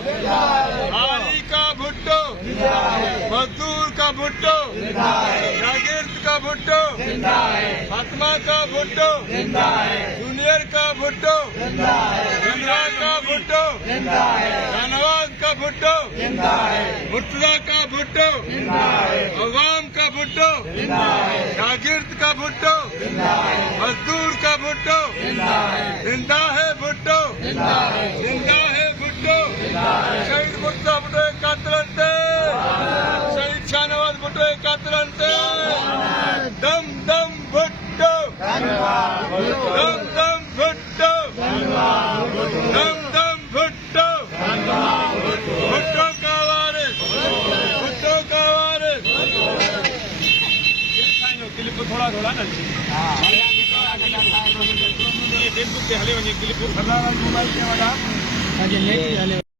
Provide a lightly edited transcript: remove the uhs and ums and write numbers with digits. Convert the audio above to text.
आरी का भुट्टो, मजदूर का भुट्टो, जागीर का भुट्टो, फातिमा का भुट्टो, जूनियर का भुट्टो, गंगा का भुट्टो, शाहनवाज का भुट्टो, मुर्तजा का भुट्टो, अवाम का भुट्टो, जागीर का भुट्टो, मजदूर का भुट्टो, जिंदा है भुट्टो, जिंदा है भुट्टो। शहीद मुर्तजा भुट्टो कातरंते, शहीद शाहनवाज भुट्टो कातरंते। दम दम भुट्टो, दम दम भुट्टो, दम दम भुट्टो, भुट्टो का वारिस, भुट्टो का वारिस। क्लिप को थोड़ा थोड़ा ना फेसबुक पे हले वञे क्लिप मोबाइल